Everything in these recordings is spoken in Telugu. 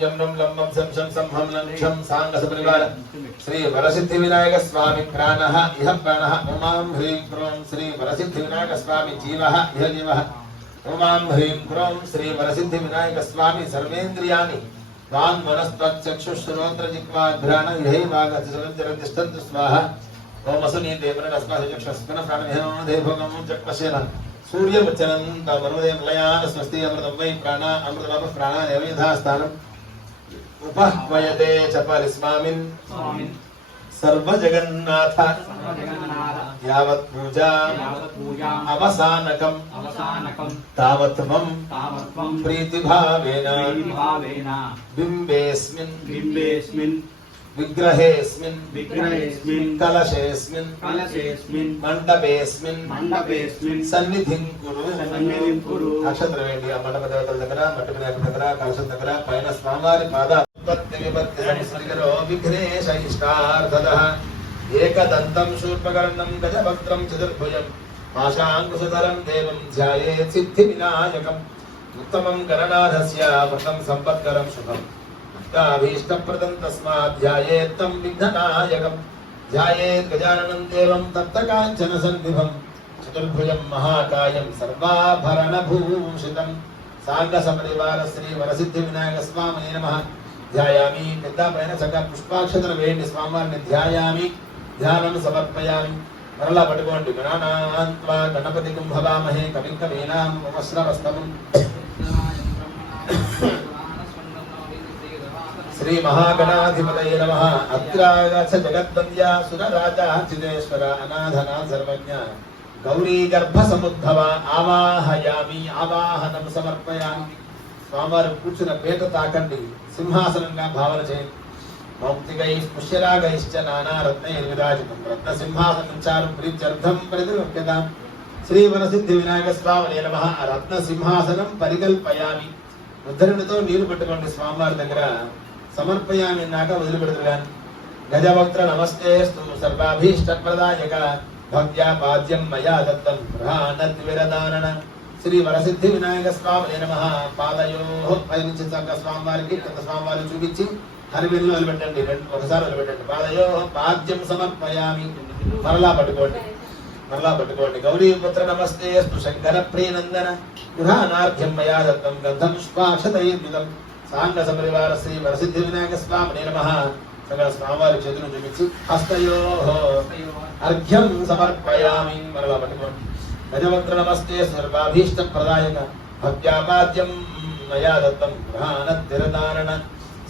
जम नं लं मं सं शं सं हं लं क्षं सांगसपरिवार श्री वरसिद्धि विनायक स्वामी प्राणः इह प्राणः ओमां ह्रीं क्रों श्री वरसिद्धि विनायक स्वामी जीवः इह जीवः ओमां ह्रीं क्रों श्री वरसिद्धि विनायक स्वामी सर्वेन्द्रियाणि वान् मनस्त्वचक्षुश्रोत्रजिह्वाघ्राण इहै वागतिष्ठन्तु स्वाहा ओम असुनी देवनस्माचक्षुस्मन प्राणविहनो चक्मशेन सूर्यवचनं तमरुदे मलयान स्वस्ति अमृतं वै प्राणा अमृतमप प्राणा यथास्थानम् उपह्वयते च परिस्वामिन् सर्वजगन्नाथ यावत् पूजा अवसानकम् तावत् मम प्रीतिभावेन बिम्बेऽस्मिन् विग्रहेऽस्मिन् कलशेऽस्मिन् मंडपेऽस्मिन् सन्निधिं कुरु नक्षत्र वेंडी मंडप देवतల దగ్గర మట్టి వినాయకుడి దగ్గర కలశం దగ్గర పైన స్వామివారి పాద విపత్తి సంస్కృతిలో విఘ్నేశ ఇష్టార్థదః ఏకదంతం శూర్పకర్ణం గజవక్త్రం చతుర్భుజం పాశాంకుశధరం దేవం ధ్యాయేత్ సిద్ధి వినాయకం ఉత్తమం గణనాథస్య వ్రతం సంపత్కరం శుభం भक्ताभीष्टप्रदं तस्मात् ध्यायेत् तं विघ्ननायकं ध्यायेत् गजाननं देवं तप्तकाञ्चनसन्निभं चतुर्भुजं महाकायं सर्वाभरणभूषितं साङ्गसपरिवार श्री वरसिद्धिविनायक स्वामिने नमः ध्यायामि पेद्दापैन चक्का पुष्पाक्षतल वेंडी स्वामिवारिनि ध्यायामि ध्यानं समर्पयामि मरला पट्टुकोंडि गणानान्त्वा गणपतिं भवामहे कविं कवीनां उपस्रवस्तमम् श्री महागणाधिपतये नमः अत्रागच्छ जगद्वन्द्या सुरराजार्चितेश्वर अनाथनाथ सर्वज्ञ गौरी गर्भसमुद्भव आवाहयामि आवाहनं समर्पयामि स्वामिवारि కూర్చున్న పీట తాకండి సింహాసనంగా భావన చేయండి మౌక్తికైః పుష్యరాగైశ్చ నానారత్నైర్విరాజితం రత్నసింహాసనం చారు ప్రీత్యర్థం పరినిర్వహ్యతాం శ్రీ వరసిద్ధి వినాయక స్వామినే నమః రత్నసింహాసనం పరికల్పయామి ఉద్ధరణితో నీరు పట్టుకోండి స్వామివారి దగ్గర समर्पयामि नाक वदिलिपेडुगान गजवक्त्र नमस्तेस्तु सर्वाभीष्टप्रदायक भक्त्या पाद्यं मया दत्तं प्रधानद्विरदानन श्री वरसिद्धि विनायक स्वामिने नमः पादयोः पयनिंచి చక్క స్వామివారికి కొత్త స్వామివారి చూపించి హరివిల్లు వదిలిపెట్టండి ఒకసారి వదిలిపెట్టండి పాదయోः పాద్యం సమర్పయామి మరలా పట్టుకోండి గౌరీ పుత్ర నమస్తేస్తు శంకర ప్రియనందన గృహానార్ఘ్యం మయా దత్తం గంధం పుష్పాక్షతైర్యుతం सांग सपरिवार श्री वरसिद्धि विनायक स्वामिने नमः सगळ स्वामिवारी చేతులు చూపించి హస్తయోః అర్ఘ్యం సమర్పయామి మరలా పట్టుకోండి గజవక్త్ర నమస్తే సర్వాభీష్ట ప్రదాయక భక్త్యాపాద్యం మయా దత్తం ప్రధానద్విరదానన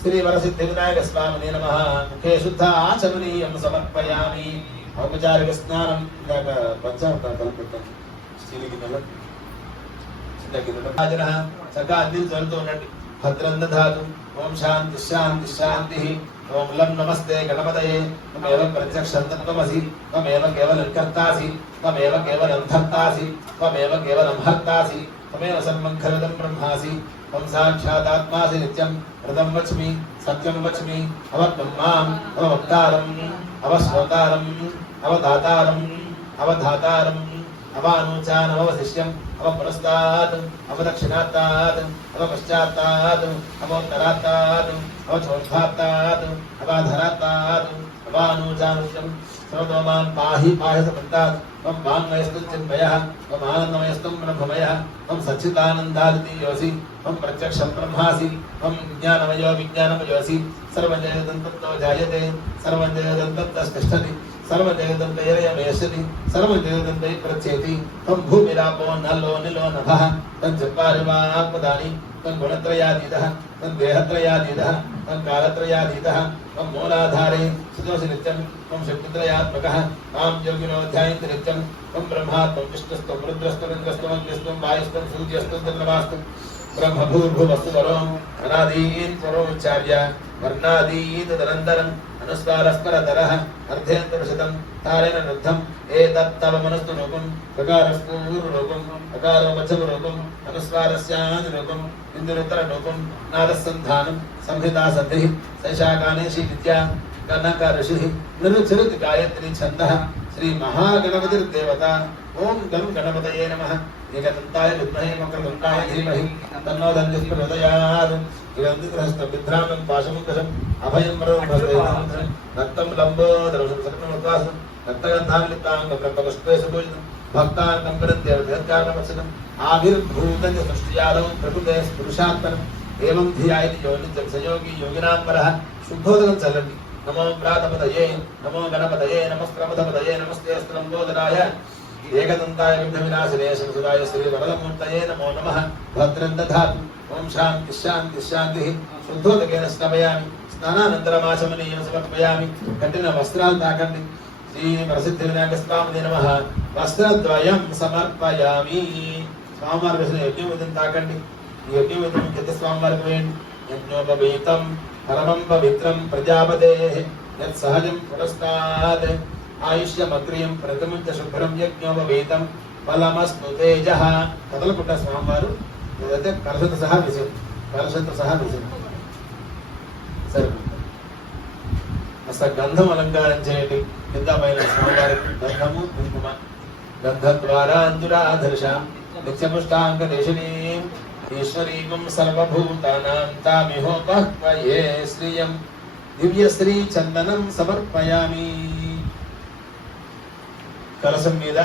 శ్రీ వరసిద్ధి వినాయక స్వామినే నమః ముఖే శుద్ధ ఆచమనీయం సమర్పయామి ఔపచారిక స్నానం ఇందాక పంచామృతం కలుపుతాం స్టీల్ గిన్నెలో చిన్న గిన్నెలో హాజరః చక్కగా అన్ని జరుగుతూ ఉండండి भद्रं दधातु ओम शांति शांति शांति ओम लं नमस्ते गणपतये त्वमेव प्रत्यक्षं तत्त्वमसि त्वमेव केवलं कर्तासि त्वमेव केवलं धर्तासि त्वमेव केवलं हर्तासि त्वमेव सर्वं खलुदं ब्रह्मासि त्वं साक्षादात्मासि नित्यं ऋतं वच्मि सत्यं वच्मि अवत्वं माम् अववक्तारम् अवश्रोतारम् अवदातारम् अवधातारम् अवानुचान अवशिष्यम् अवपुरस्तात् अवदक्षिणात्तात् अवपश्चात्तात् अवोत्तरात्तात् अवचोद्धात्तात् अवाधरात्तात् अवानुचानुष्यम् सर्वतो मां पाहि समन्तात् त्वं वाङ्मयस्तु चिन्मयः त्वम् आनन्दमयस्त्वं ब्रह्ममयः त्वं सच्चिदानन्दादितीयोऽसि त्वं प्रत्यक्षं ब्रह्मासि त्वं ज्ञानमयो विज्ञानमयोऽसि सर्वं जगदं तत्तो जायते सर्वं जगदं तत्तस्तिष्ठति सर्वजगदं तैर्यमेष्यति सर्वजगदं तै प्रचेति त्वं भूमिरापो नलो निलो नभः तं चत्वारि वाक्पदानि तं गुणत्रयातीतः तं देहत्रयातीतः तं कालत्रयातीतः त्वं मूलाधारे स्थितोऽसि नित्यं त्वं शक्तित्रयात्मकः तां योगिनोऽध्यायन्ति नित्यं त्वं ब्रह्मा त्वं विष्णुस्त्वं रुद्रस्त्वं इन्द्रस्त्वं अग्निस्त्वं वायुस्त्वं सूर्यस्त्वं चन्द्रमास्त्वं ब्रह्मभूर्भुवस्सुवरोम् अनादीन् स्वरोच्चार्य वर्णादीन् तदनन्तरम् अनुस्वारस्परतरः अर्धेन्द्रशतं तारेण रुद्धम् एतत्तव मनस्तु रूपं प्रकारस्पूर्वरूपम् अकारो मध्यमरूपम् अनुस्वारस्यानुरूपम् इन्दुरुत्तररूपं नादसन्धानं संहितासन्धिः सैषाकानेशी विद्या कनक ऋषिः निरुचरित गायत्री छन्दः श्री महागणपतिर्देवता ओम गं गणपतये नमः एकदन्ताय विद्महे वक्रतुण्डाय धीमहि तन्नो दन्तिः प्रचोदयात् इदन्तिग्रहस्तविभ्रामं पाशमुखशम् अभयं वरदं हस्तैर्धनुधरं रक्तं लम्बोदरं सकलमुद्वासं रक्तगन्धाविलिप्ताङ्गप्रकपुष्पे सुपूजितं भक्तान् कम्पनन्त्यर्थकारणमत्सकम् आविर्भूतं च सृष्ट्यादौ प्रकृतेः पुरुषात्परम् एवं धिया इति योनित्यं सयोगी योगिनां परः शुद्धोदकं चलति नमो व्रातपतये नमो गणपतये नमस्क्रमधपतये नमस्ते स्त्रम्बोदराय एकदन्ताय विघ्नविनाशिने संसदाय श्रीवरदमूर्तये नमो नमः भद्रं दधातु ॐ शान्तिः शान्तिः शान्तिः शुद्धोदकेन स्नापयामि स्नानानन्तरमाचमनीयं समर्पयामि कठिनवस्त्रान् ताकन्ति श्रीवरसिद्धिविनायकस्वामिने नमः वस्त्रद्वयं समर्पयामि स्वामिवार यज्ञोपवीतं ताकन्ति यज्ञोपवीतं यज्ञस्वामिवाరికి వేయండి यज्ञोपवीतं परमं पवित्रं प्रजापतेः यत्सहजं पुरस्तात् आयुष्यमग्रियं प्रथमं च शुभ्रं यज्ञोपवीतं फलमस्तु तेजः కదలకుండా స్వామివారు ఏదైతే కలశతో సహా వేసారు సరే అసలు గంధం అలంకారం చేయండి కింద పైన స్వామివారికి గంధము కుంకుమ గంధద్వారా అంతురాధర్ష నిత్యపుష్టాంగదేశినీం ఈశ్వరీం సర్వభూతానాం తామిహోపహ్వయే శ్రియం దివ్యశ్రీ చందనం సమర్పయామి కలశం మీద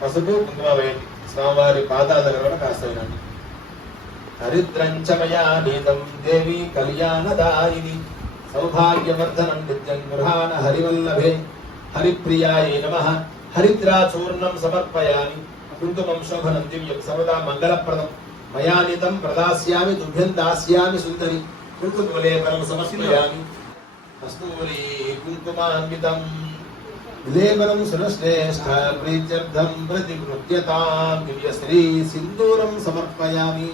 పసుపు కుంకుమ వేయండి స్వామివారి పాదాల దగ్గర కూడా కాస్త వేయండి హరిద్రంచ మయా నీతం దేవి కళ్యాణదాయిని సౌభాగ్యవర్ధనం నిత్యం గృహాణ హరివల్లభే హరిప్రియాయే నమః హరిద్రాచూర్ణం సమర్పయామి కుంకుమం శోభనం దివ్యం సర్వదా మంగళప్రదం మయా నీతం ప్రదాస్యామి తుభ్యం దాస్యామి సుందరి కుంకుమలేపనం సమర్పయామి కస్తూరీ కుంకుమాన్వితం లేపనం సురశ్రేష్ఠ ప్రీత్యర్థం ప్రతిగృహ్యతాం దివ్యశ్రీ సింధూరం సమర్పయామి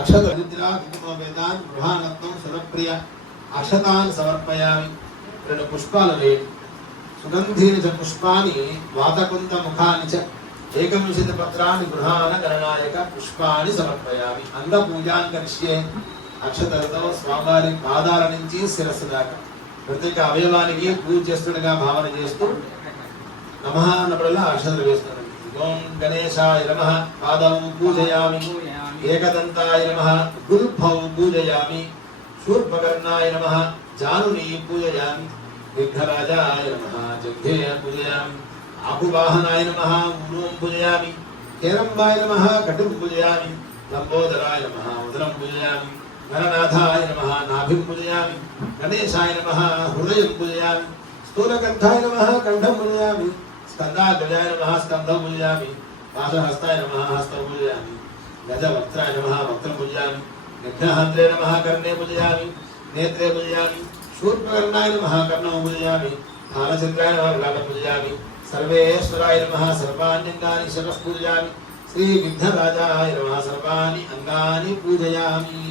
అక్షతృద్రాకుంకుమవేదాన్ గృహానత్వం సురప్రియ అక్షతాన్ సమర్పయామి రెండు పుష్పాలు వేయండి సుగంధీని చ పుష్పాని వాతకుంద ముఖాని చ ఏకవింశతి పత్రాన్ని గృహాన గణనాయక పుష్పాన్ని సమర్పయామి అంగ పూజాం కరిష్యే అక్షతలతో స్వామివారి పాదాల నుంచి శిరస్సు దాకా ప్రతి ఒక్క అవయవానికి పూజ చేస్తుండగా భావన చేస్తూ నమః అన్నప్పుడల్లా అక్షతలు వేస్తున్నాడు ఓం గణేశాయ నమః పాదం పూజయామి ఏకదంతాయ నమః గుల్ఫౌ పూజయామి శూర్పకర్ణాయ నమః జానుని పూజయామి విఘ్నరాజాయ నమః జగ్ధే పూజయామి ఆకువాహనాయ నమః ఊరుం పూజయామి కేరంబాయ నమః కటుం పూజయామి లంబోదరాయ నమః ఉదరం పూజయామి గణనాథాయ నమః నాభిం పూజయామి గణేశాయ నమః హృదయం పూజయామి స్థూలకంఠాయ నమః కంఠం పూజయామి స్కందాగ్రజాయ నమః స్కంధం పూజయామి పాశహస్తాయ నమః హస్తం పూజయామి గజవక్త్రాయ నమః వక్త్రం పూజయామి విఘ్నహంత్రే నమః కర్ణే పూజయామి నేత్రే పూజయామి శూర్పకర్ణాయ నమః కర్ణం పూజయామి కాలచంద్రాయ నమః విలాపం పూజయామి సర్వేశ్వరాయ నమః సర్వాణ్యంగాని శరః పూజయామి శ్రీ విఘ్నరాజాయ నమః సర్వాణి అంగాని పూజయామి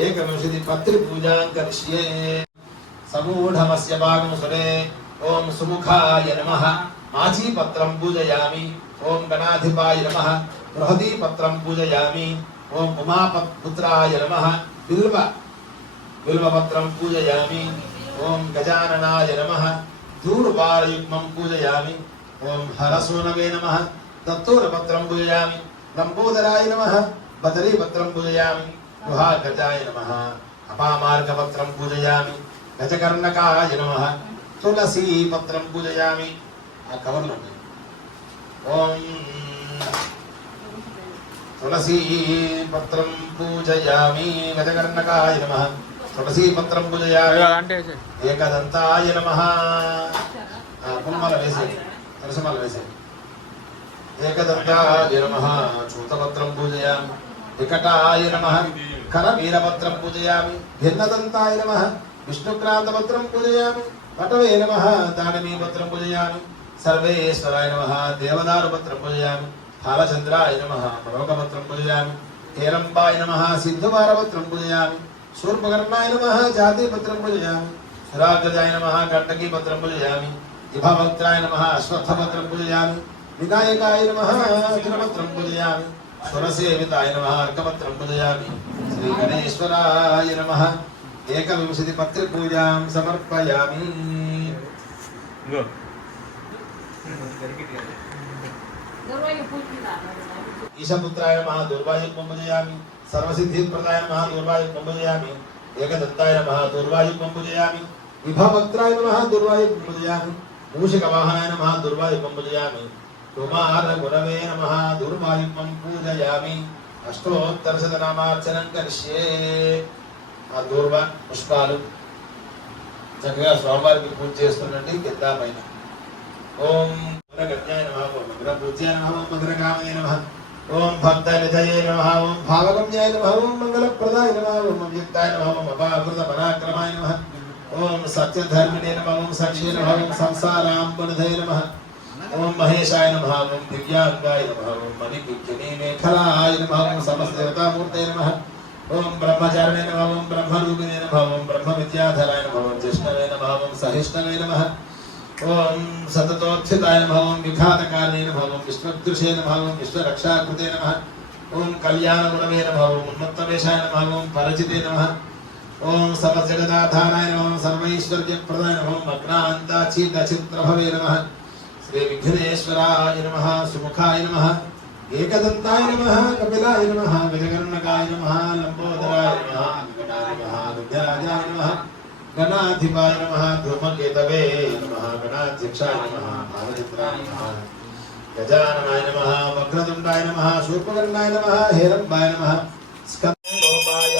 ఏకవింశతి పత్రి పూజాం కరిష్యే సమూఢమస్య భాగం సురే ఓం సుముఖాయ నమః మాచీపత్రం పూజయామి ఓం గణాధిపాయ నమః బృహదీపత్రం పూజయామి ఓం ఉమాపుత్రాయ నమః బిల్వపత్రం పూజయామి ఓం గజాననాయ నమః ధూర్వారయుగ్మం పూజయామి ఓం హరసూనవే నమః దత్తూరపత్రం పూజయామి లంబోదరాయ నమః బదరీపత్రం పూజయామి గుహాగజాయ నమః అపామార్గపత్రం పూజయామి గజకర్ణకాయ నమః తులసీపత్రం పూజయామి ఆ కవర్లో ఓం తులసీపత్రం పూజయామి గజకర్ణకాయ నమః తులసీపత్రం పూజయామి ఏకదంతాయ నమః పుల్మాల వేసేది తులసిమాల వేసేది ఏకదంతాయ నమః చూతపత్రం పూజయామి వికటాయ నమః కరవీరపత్రం పూజయామి భిన్నదంతాయ నమః విష్ణుక్రాంతపత్రం పూజయామి పటవే నమః దానమీపత్రం పూజయామి సర్వేశ్వరాయ నమః దేవదారుపత్రం పూజయామి కాలచంద్రాయ నమః పరోగపత్రం పూజయామి హేరంబాయ నమః సిద్ధవారపత్రం పూజయామి శూర్పకర్ణాయ నమః జాతిపత్రం పూజయామి సురాగ్రజాయ నమః కంటకీపత్రం పూజయామి విభవక్త్రాయ నమః అశ్వత్థపత్రం పూజయామి వినాయకాయ నమః అగ్రపత్రం పూజయామి సురసేవితాయ నమః అర్కపత్రం పూజయామి శ్రీ గణేశ్వరాయ నమః ఏకవింశతి పత్రి పూజాం సమర్పయామి ఈశపుత్రాయ నమః దుర్వాయుగ్మం పూజయామి. సర్వసిద్ధిప్రదాయ నమః దుర్వాయుగ్మం పూజయామి. ఏకదంతాయ నమః దుర్వాయుగ్మం పూజయామి. విభవక్త్రాయ నమః దుర్వాయుగ్మం పూజయామి. మూషికవాహనాయ నమః దుర్వాయుగ్మం పూజయామి. కుమారగురవే నమః దుర్వాయుగ్మం పూజయామి. అష్టోత్తరశతనామార్చనం కరిష్యే. ఆ దూర్వ పుష్పాలు చక్కగా స్వామివారికి పూజ చేస్తుండండి. కింద పైన ఓం గణ్యాయ నమః, ఓం మంగళపూజ్యాయ నమః, ఓం మంగళకామాయ నమః, ఓం భక్తనిధయే నమః, ఓం భావగమ్యాయ నమః, ఓం మంగళప్రదాయ నమః, ఓం అవ్యక్తాయ నమః, ఓం అపాకృత పరాక్రమాయ నమః, ఓం సత్యధర్మిణే నమః, ఓం సాక్షిణే నమః, ఓం సంసారాంబునిధయే నమః, ఓం మహేశాయ నమః, ఓం దివ్యాంగాయ నమః, ఓం మణికుజ్జనే మేఖలాయ నమః, ఓం సమస్తదేవతామూర్తయే నమః, ఓం బ్రహ్మచారిణే నమః, ఓం బ్రహ్మరూపిణే నమః, ఓం బ్రహ్మవిద్యాధరాయ నమః, ఓం జిష్ణవే నమః, ఓం సహిష్ణవే నమః, ఓం సతతోత్థితాయ నమః, ఓం విఘాతకారిణే నమః, ఓం విశ్వదృశే నమః, ఓం విశ్వరక్షాకృతే నమః, ఓం కళ్యాణగుణవే నమః, ఓం ఉన్మత్తవేషాయ నమః, ఓం పరచితే నమః, ఓం సమజగదాధారాయ నమః, ఓం సర్వైశ్వర్యప్రదాయ నమః, ఓం అగ్నాంతాచీతచిత్రభవే నమః, శ్రీ విఘ్నేశ్వరాయ నమః, సుముఖాయ నమః, ఏకదంతాయ నమః, కపిలాయ నమః, గజగణకాయ నమః, లంబోదరాయ నమః, అంగనాయ నమః, విఘ్నరాజాయ నమః, గణాధిపాయ నమః, ధూమకేతవే నమః, గణాధ్యక్షాయ నమః, భావచిత్రాయ నమః, గజాననాయ నమః, వక్రతుండాయ నమః, శూర్పకర్ణాయ నమః, హేరంబాయ నమః, స్కందోపాయ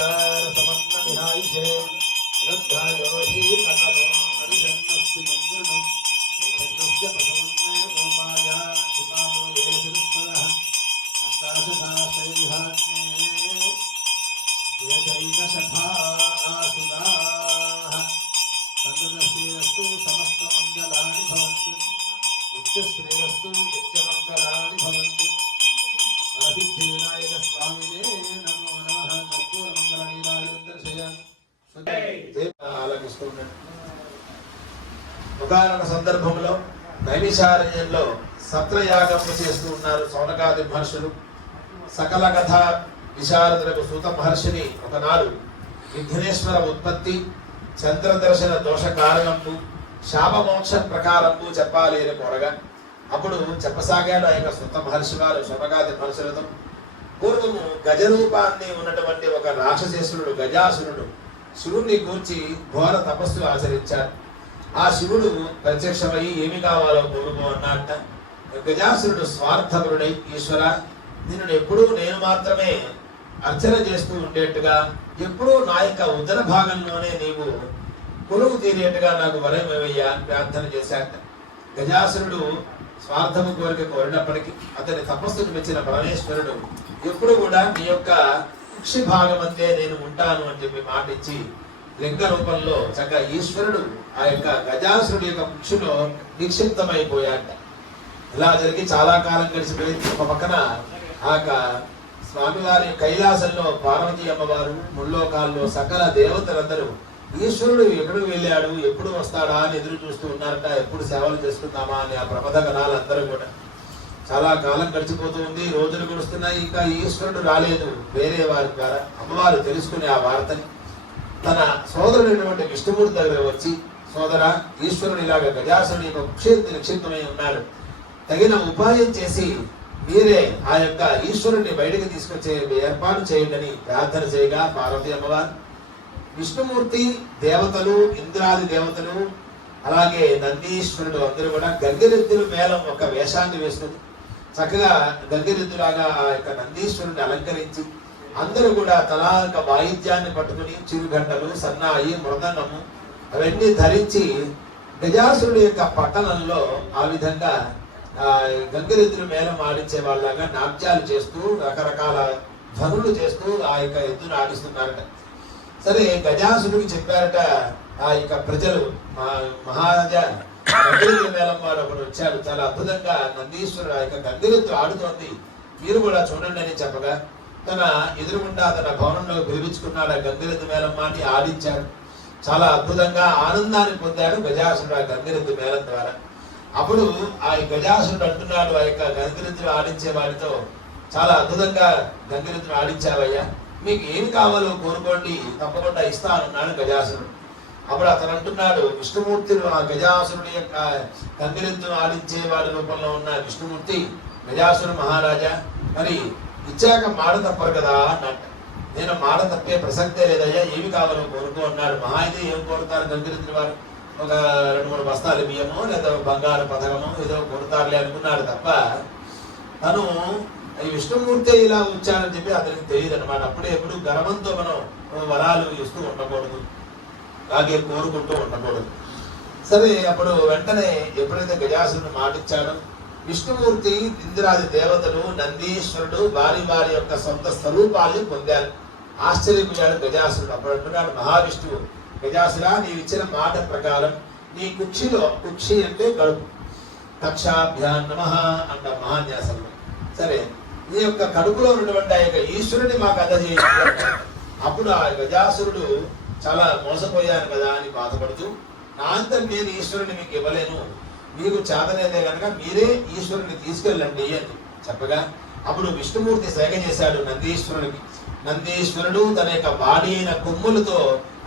సమన్నవినాయిషే రద్ధాయోషి నతనో హరిషన్నస్తి మంజనో చంద్రస్య పదమున్నే గోపాయ కృపాలో వేసరిస్పదః అష్టాశతాశైర్హాన్యే ఏషైకశఠాసుదాః సంతతశ్రీరస్తు సమస్తమంగళాని భవంతు నిత్యశ్రీరస్తు నిత్యమంగళాని భవంతు. వరసిద్ధివినాయక స్వామినే నమో నమః. కర్పూరమంగళనీరాజనం దర్శయామి. ఆలకిస్తున్నాడు. ఒకనొక సందర్భంలో నైమిషారణ్యంలో సత్రయాగం చేస్తూ ఉన్నారు సౌనకాది మహర్షులు. సకల కథ విశారదులకు సూత మహర్షిని ఒకనాడు విఘ్నేశ్వర ఉత్పత్తి, చంద్రదర్శన దోష కారణము, శాపమోక్ష ప్రకారము చెప్పాలి అని కోరగా అప్పుడు చెప్పసాగాడు ఆ యొక్క సూత మహర్షి వారు సౌనకాది మహర్షులతో. పూర్వము గజరూపాన్ని ఉన్నటువంటి ఒక రాక్షసేశ్వరుడు గజాసురుడు శివుణ్ణి కూర్చి ఘోర తపస్సు ఆచరించాడు. ఆ శివుడు ప్రత్యక్షమై ఏమి కావాలో కోరుకో అన్నట్ట. గజాసురుడు స్వార్థపరుడై, ఈశ్వర నిన్ను ఎప్పుడూ నేను మాత్రమే అర్చన చేస్తూ ఉండేట్టుగా, ఎప్పుడూ నా యొక్క ఉదర భాగంలోనే నీవు కొలువు తీరేట్టుగా నాకు వరం ఇవ్వయ్యా అని ప్రార్థన చేశాట. గజాసురుడు స్వార్థము కోరిక కోరినప్పటికీ అతని తపస్సును మెచ్చిన పరమేశ్వరుడు ఎప్పుడు కూడా నీ యొక్క కుక్షి భాగమంతే నేను ఉంటాను అని చెప్పి మాటిచ్చి లింగ రూపంలో చక్కగా ఈశ్వరుడు ఆ యొక్క గజాసురుడి యొక్క కుక్షిలో నిక్షిప్తమైపోయాట. ఇలా జరిగి చాలా కాలం గడిచిపోయింది. ఒక పక్కన ఆ యొక్క స్వామివారి కైలాసంలో పార్వతీ అమ్మవారు, ముల్లోకాల్లో సకల దేవతలందరూ ఈశ్వరుడు ఎక్కడికి వెళ్ళాడు, ఎప్పుడు వస్తాడా అని ఎదురు చూస్తూ ఉన్నారట. ఎప్పుడు సేవలు చేసుకుందామా అని ఆ ప్రమద గణాలందరూ కూడా. చాలా కాలం గడిచిపోతూ ఉంది, రోజులు గడుస్తున్నాయి, ఇంకా ఈశ్వరుడు రాలేదు. వేరే వారి ద్వారా అమ్మవారు తెలుసుకునే ఆ వార్తని తన సోదరుడైనటువంటి విష్ణుమూర్తి దగ్గర వచ్చి, సోదర ఈశ్వరుడు ఇలాగ గజాసురుడి యొక్క కుక్షేంద్ర నిక్షిప్తమై ఉన్నాడు, తగిన ఉపాయం చేసి మీరే ఆ యొక్క ఈశ్వరుడిని బయటకు తీసుకొచ్చే ఏర్పాటు చేయండి అని ప్రార్థన చేయగా పార్వతీ అమ్మవారు, విష్ణుమూర్తి, దేవతలు, ఇంద్రాది దేవతలు, అలాగే నందీశ్వరుడు అందరూ కూడా గంగిరెద్దుల మేళం ఒక వేషాన్ని వేస్తుంది. చక్కగా గంగిరెద్దులాగా ఆ యొక్క నందీశ్వరుడిని అలంకరించి అందరూ కూడా తలా యొక్క వాయిద్యాన్ని పట్టుకుని చిరుగంటలు, సన్నాయి, మృదంగము అవన్నీ ధరించి గజాసురుడి యొక్క పట్టణంలో ఆ విధంగా గంగిరెద్దుల మేళం ఆడించే వాళ్ళగా నాట్యాలు చేస్తూ రకరకాల ధ్వనులు చేస్తూ ఆ యొక్క ఎద్దును ఆడిస్తున్నారట. సరే గజాసురుడికి చెప్పారట ఆ యొక్క ప్రజలు, మహారాజా గంగిరెద్దుల మేళం వాడు ఒకడు వచ్చాడు, చాలా అద్భుతంగా నందీశ్వరుడు ఆ యొక్క గంగిరెద్దు ఆడుతోంది, మీరు కూడా చూడండి అని చెప్పగా తన ఎదురుగుండా తన భవనంలో పిలిపించుకున్నాడు. ఆ గంగిరెద్దు మేళం అని ఆడించాడు. చాలా అద్భుతంగా ఆనందాన్ని పొందాడు గజాసురుడు ఆ గంగిరెద్దు మేళం ద్వారా. అప్పుడు ఆ గజాసురుడు అంటున్నాడు ఆ యొక్క గంగిరెద్దులు ఆడించే వారితో, చాలా అద్భుతంగా గంగిరెద్దులు ఆడించావయ్యా, మీకు ఏమి కావాలో కోరుకోండి, తప్పకుండా ఇస్తానన్నాడు గజాసురుడు. అప్పుడు అతను అంటున్నాడు, విష్ణుమూర్తిని ఆ గజాసురుడి యొక్క గంగిరెద్దును ఆడించే వాడి రూపంలో ఉన్న విష్ణుమూర్తి గజాసుర మహారాజా మరి ఇచ్చాక మాట తప్పరు కదా అన్నట్టు. నేను మాట తప్పే ప్రసక్తే లేదయ్యా, ఏమి కావాలో కోరుకో అన్నాడు. మహా అయితే ఏం కోరుతారు దరిద్రుల వారు, ఒక 2-3 బస్తాలు బియ్యమో లేదా బంగారు పథకమో ఏదో కోరుతారులే అనుకున్నాడు తప్ప తను ఈ విష్ణుమూర్తి ఇలా ఉంచారని చెప్పి అతనికి తెలియదు అనమాట. అప్పుడే ఎప్పుడు గర్వంతో మనం వరాలు ఇస్తూ ఉండకూడదు, అలాగే కోరుకుంటూ ఉండకూడదు. సరే అప్పుడు వెంటనే ఎప్పుడైతే గజాసురుడు మాటిచ్చాడో విష్ణుమూర్తి ఇంద్రాది దేవతలు నందీశ్వరుడు వారి వారి యొక్క సొంత స్వరూపాన్ని పొందారు. ఆశ్చర్యపోయాడు గజాసురుడు. అప్పుడు అంటున్నాడు మహావిష్ణువు, గజాసురా నీవు ఇచ్చిన మాట ప్రకారం నీ కుక్షిలో, కుక్షి అంటే కడుపు, కక్షాభ్యాన్ నమః అంట మహాన్యాసంలో. సరే నీ యొక్క కడుపులో ఉన్నటువంటి ఆ యొక్క ఈశ్వరుని మాకు అందజేయాలి. అప్పుడు ఆ గజాసురుడు చాలా మోసపోయాను కదా అని బాధపడుతూ, నా అంతా నేను ఈశ్వరుని మీకు ఇవ్వలేను, మీకు చేతనేదే కనుక మీరే ఈశ్వరుని తీసుకెళ్ళండి అని చెప్పగా అప్పుడు విష్ణుమూర్తి సైగ చేశాడు నందీశ్వరుడికి. నందీశ్వరుడు తన యొక్క బాడీ అయిన కొమ్ములతో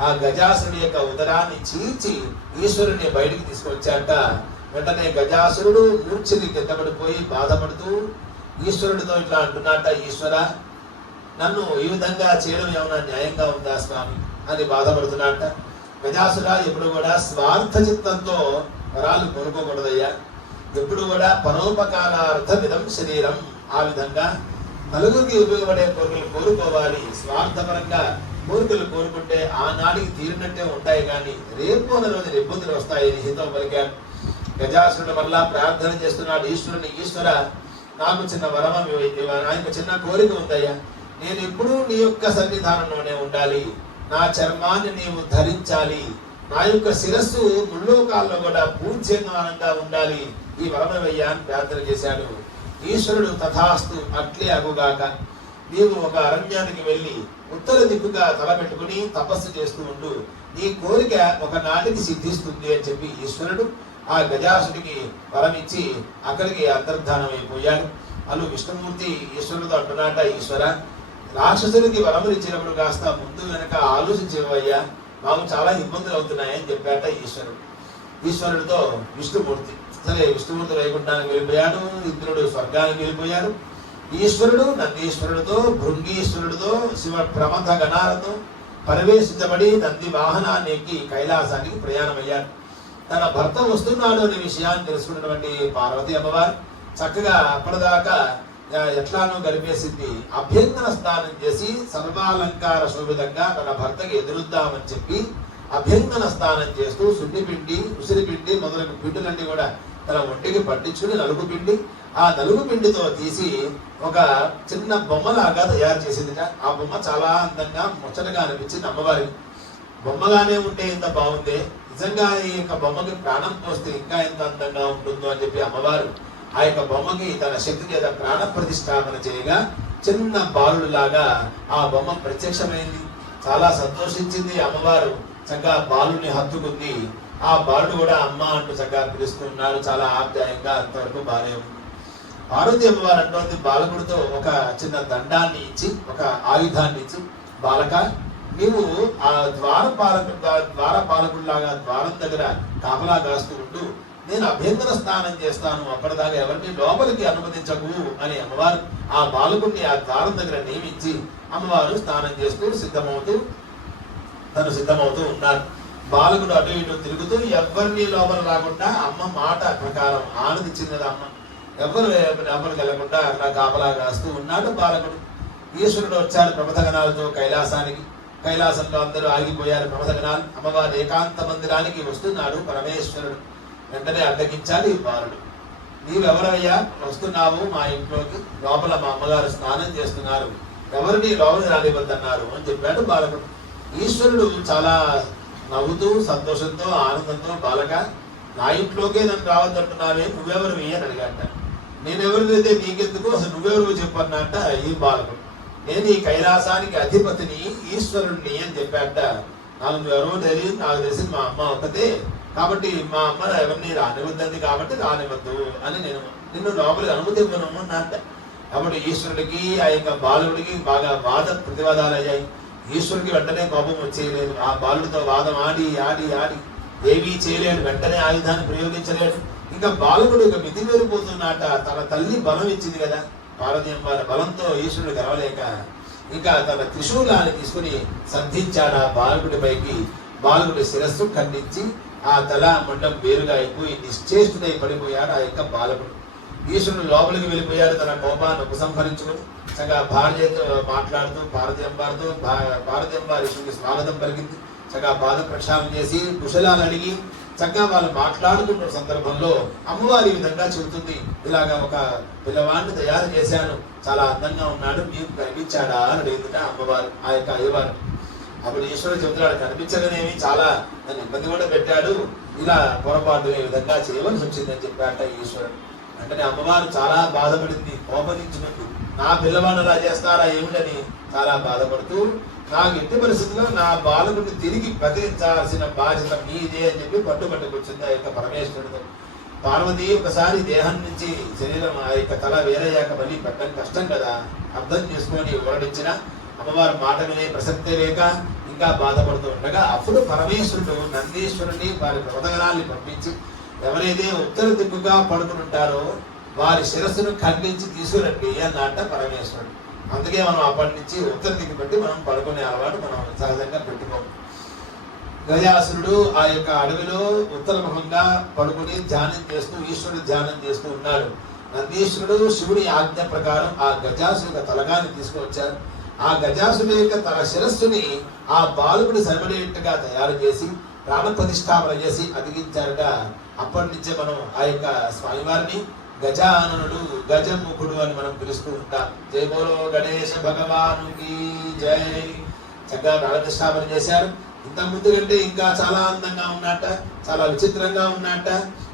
ఆ గజాసురుడి యొక్క ఉదరాన్ని చీల్చి ఈశ్వరుని బయటికి తీసుకొచ్చాట. వెంటనే గజాసురుడు మూర్ఛని కిందపడిపోయి బాధపడుతూ ఈశ్వరుడితో ఇట్లా అంటున్నట్ట, ఈశ్వర నన్ను ఈ విధంగా చేయడం ఏమైనా న్యాయంగా ఉందా స్వామి అని బాధపడుతున్నట్ట. గజాసుర ఎప్పుడు కూడా స్వార్థ చిత్తంతో వరాలు కోరుకోకూడదయ్యా, ఎప్పుడు కూడా పరోపకారార్థమిదం శరీరం, ఆ విధంగా నలుగురికి ఉపయోగపడే కోరికలు కోరుకోవాలి. స్వార్థపరంగా కోరికలు కోరుకుంటే ఆనాటికి తీరినట్టే ఉంటాయి కానీ రేపు అన్న రోజు ఇబ్బందులు వస్తాయని హితం పలికాడు. గజాసురుడు వల్ల ప్రార్థన చేస్తున్నాడు ఈశ్వరుని, ఈశ్వర నాకు చిన్న వరం, నాకు చిన్న కోరిక ఉందయ్యా, నేను ఎప్పుడూ నీ యొక్క సన్నిధానంలోనే ఉండాలి, నా చర్మాన్ని నీవు ధరించాలి, నా యొక్క శిరస్సు ముల్లోకాల్లో కూడా పూజ్యంగా ఉండాలి, ఈ వరమవయ్యా అని ప్రార్థన చేశాడు. ఈశ్వరుడు తథాస్తు అట్లే అగుగాక, నీవు ఒక అరణ్యానికి వెళ్ళి ఉత్తర దిక్కుగా తలపెట్టుకుని తపస్సు చేస్తూ ఉండు, నీ కోరిక ఒకనాటికి సిద్ధిస్తుంది అని చెప్పి ఈశ్వరుడు ఆ గజాసుడికి వరమిచ్చి అక్కడికి అంతర్ధానం అయిపోయాడు. అలు విష్ణుమూర్తి ఈశ్వరుడితో అంటున్నాట, ఈశ్వర రాక్షసుడికి వరములు ఇచ్చినప్పుడు కాస్త ముందు వెనక ఆలోచించేవయ్యా, మాకు చాలా ఇబ్బందులు అవుతున్నాయని చెప్పాట ఈశ్వరుడు. ఈశ్వరుడితో విష్ణుమూర్తి. సరే విష్ణుమూర్తి వైకుంఠానికి వెళ్ళిపోయాడు, ఇంద్రుడు స్వర్గానికి వెళ్ళిపోయాడు. ఈశ్వరుడు నందీశ్వరుడితో భృంగీశ్వరుడితో శివ ప్రమథ గణాలతో పరివేశించబడి నంది వాహనాన్ని ఎక్కి కైలాసానికి ప్రయాణమయ్యాడు. తన భర్త వస్తున్నాడు అనే విషయాన్ని తెలుసుకున్నటువంటి పార్వతి అమ్మవారు చక్కగా అప్పటిదాకా ఎట్లానో గడిపేసింది. అభ్యంగన స్నానం చేసి సర్వాలంకార శోభితంగా తన భర్తకి ఎదురుద్దామని చెప్పి అభ్యంగన స్నానం చేస్తూ సున్నిపిండి, ఉసిరిపిండి మొదలైన పిండులన్నీ కూడా తన ఒంటికి పట్టించుకుని నలుగు పిండి, ఆ నలుగు పిండితో తీసి ఒక చిన్న బొమ్మలాగా తయారు చేసిందిట. ఆ బొమ్మ చాలా అందంగా ముచ్చటగా అనిపించింది అమ్మవారికి. బొమ్మగానే ఉంటే ఇంత బాగుంది, నిజంగా ఈ యొక్క బొమ్మకి ప్రాణం పోస్తే ఇంకా ఎంత అందంగా ఉంటుందో అని చెప్పి అమ్మవారు ఆ యొక్క బొమ్మకి తన శక్తి చేత ప్రాణ ప్రతిష్టాపన చేయగా చిన్న బాలుడు లాగా ఆ బొమ్మ ప్రత్యక్షమైంది. చాలా సంతోషించింది అమ్మవారు. చక్కగా బాలుని హత్తుకుంది. ఆ బాలుడు కూడా అమ్మ అంటూ చక్కగా పిలుస్తున్నారు, చాలా ఆప్యాయంగా. అంతవరకు బానే ఉంది. పార్వతి అమ్మవారు అంటోంది బాలకుడితో ఒక చిన్న దండాన్ని ఇచ్చి, ఒక ఆయుధాన్ని ఇచ్చి, బాలక నీవు ఆ ద్వారపాలకుడిలాగా ద్వారం దగ్గర కాపలా కాస్తూ ఉండు, నేను అభ్యంతర స్నానం చేస్తాను, అప్పటిదాకా ఎవరిని లోపలికి అనుమతించకు అని అమ్మవారు ఆ బాలకుడిని ఆ ద్వారం దగ్గర నియమించి అమ్మవారు స్నానం చేస్తూ సిద్ధమవుతూ ఉన్నారు. బాలకుడు అటు ఇటు తిరుగుతూ ఎవరిని లోపల రాకుండా అమ్మ మాట ప్రకారం ఆనందించింది అమ్మ. ఎవరు లోపలికి వెళ్లకుండా అట్లా కాపలా కాస్తూ ఉన్నాడు బాలకుడు. ఈశ్వరుడు వచ్చాడు ప్రమథగణాలతో కైలాసానికి. కైలాసంలో అందరూ ఆగిపోయారు ప్రమథగణాలు. అమ్మవారి ఏకాంత మందిరానికి వస్తున్నాడు పరమేశ్వరుడు. వెంటనే అడ్డగించాలి బాలుడు. నీవెవరయ్యా వస్తున్నావు మా ఇంట్లోకి? లోపల మా అమ్మగారు స్నానం చేస్తున్నారు, ఎవరిని లోపలికి రానివ్వద్దన్నారు అని చెప్పాడు బాలకుడు. ఈశ్వరుడు చాలా నవ్వుతూ సంతోషంతో ఆనందంతో, బాలక నా ఇంట్లోకే నన్ను రావద్దంటున్నావే, నువ్వెవరు అని అడిగాట. నేనెవరినైతే నీకెందుకు, అసలు నువ్వెవరు చెప్పన్నట్ట ఈ బాలకుడు. నేను ఈ కైలాసానికి అధిపతిని, ఈశ్వరుణ్ణి అని చెప్పాట. నాకు నువ్వెవరో తెలియదు, నాకు తెలిసింది మా అమ్మ ఒకతే, కాబట్టి మా అమ్మ ఎవరిని రానివద్దంది కాబట్టి రానివద్దు అని నేను నిన్ను లోపలికి అనుమతి ఇవ్వను అన్నట్ట. కాబట్టి ఈశ్వరుడికి ఆ యొక్క బాలుడికి బాగా వాద ప్రతివాదాలు అయ్యాయి. ఈశ్వరుడికి వెంటనే కోపం వచ్చేయలేదు. ఆ బాలుడితో వాదం ఆడి ఆడి ఆడి ఏమీ చేయలేడు. వెంటనే ఆయుధాన్ని ప్రయోగించలేడు. ఇంకా బాలకుడు ఇక మితిమీరిపోతున్నట. తన తల్లి బలం ఇచ్చింది కదా, పార్వతీయమ్మ బలంతో ఈశ్వరుడు గెలవలేక ఇంకా తన త్రిశూలాన్ని తీసుకుని సంధించాడు ఆ బాలకుడి పైకి. బాలకుడి శిరస్సు ఖండించి ఆ తల మండం వేరుగా అయిపోయి నిశ్చేష్టుడై పడిపోయాడు ఆ యొక్క బాలకుడు. ఈశ్వరుడు లోపలికి వెళ్ళిపోయాడు. తన కోపాన్ని ఉపసంహరించుకుని చక్కగా భార్యతో మాట్లాడుతూ పార్వతీయమ్మ ఈశ్వరుడికి స్వాగతం పలికింది. చక్కగా పాద ప్రక్షాళన చేసి కుశలాలు అడిగి చక్కగా వాళ్ళు మాట్లాడుతున్న సందర్భంలో అమ్మవారి ఈ విధంగా చెబుతుంది, ఇలాగా ఒక పిల్లవాడిని తయారు చేశాను, చాలా అందంగా ఉన్నాడు, మీకు కనిపించాడా అని అడిగిందిట అమ్మవారు, ఆ యొక్క అయ్యవారు. అప్పుడు ఈశ్వరుడు చెబుతున్నాడు, కనిపించగానేమి చాలా నన్ను ఇబ్బంది కూడా పెట్టాడు, ఇలా పొరపాటు ఈ విధంగా చేయవలసి వచ్చిందని చెప్పాట ఈశ్వరుడు. అంటే అమ్మవారు చాలా బాధపడింది, కోపగించుకుంటూ నా పిల్లవాడు అలా చేస్తారా ఏమిటని చాలా బాధపడుతూ, నాకు ఎట్టి పరిస్థితుల్లో నా బాలకుడిని తిరిగి బతికించాల్సిన బాధ్యత మీదే అని చెప్పి పట్టుబట్టుకొచ్చింది ఆ యొక్క పరమేశ్వరుడు. పార్వతి ఒకసారి దేహం నుంచి శరీరం ఆ యొక్క తల వేరయ్యాక మళ్ళీ పెట్టడం కష్టం కదా, అర్థం చేసుకొని ఊరడించిన అమ్మవారు మాట వినే ప్రసక్తే లేక ఇంకా బాధపడుతూ ఉండగా అప్పుడు పరమేశ్వరుడు నందీశ్వరుని వారి ప్రవదగరాల్ని పంపించి ఎవరైతే ఉత్తర దిక్కుగా పడుకుని ఉంటారో వారి శిరస్సును ఖండించి తీసుకురండి అన్నట్ట పరమేశ్వరుడు. అందుకే మనం అప్పటి నుంచి ఉత్తర దిక్కు పెట్టి మనం పడుకునే అలవాటు మనం సహజంగా పెట్టుకోము. గజాసురుడు ఆ యొక్క అడవిలో ఉత్తరముఖంగా పడుకుని ధ్యానం చేస్తూ ఈశ్వరుడు ధ్యానం చేస్తూ ఉన్నాడు. నందీశ్వరుడు శివుడి ఆజ్ఞ ప్రకారం ఆ గజాసురుడు తలగాని తీసుకువచ్చారు. ఆ గజాసురుడు యొక్క తల శిరస్సుని ఆ బాలుకుడు సరిపడేట్టుగా తయారు చేసి ప్రాణ ప్రతిష్టాపన చేసి అతికించారట. అప్పటి నుంచే మనం ఆ యొక్క స్వామివారిని గజాననుడు గజముఖుడు అని మనం పిలుస్తూ ఉంటాం. జై బోలో గణేశ భగవానుకి జై. చక్కగా ప్రాణ ప్రతిష్టాపన చేశారు. ఇంత ముందు కంటే ఇంకా చాలా అందంగా ఉన్నట్ట, చాలా విచిత్రంగా ఉన్నట్ట.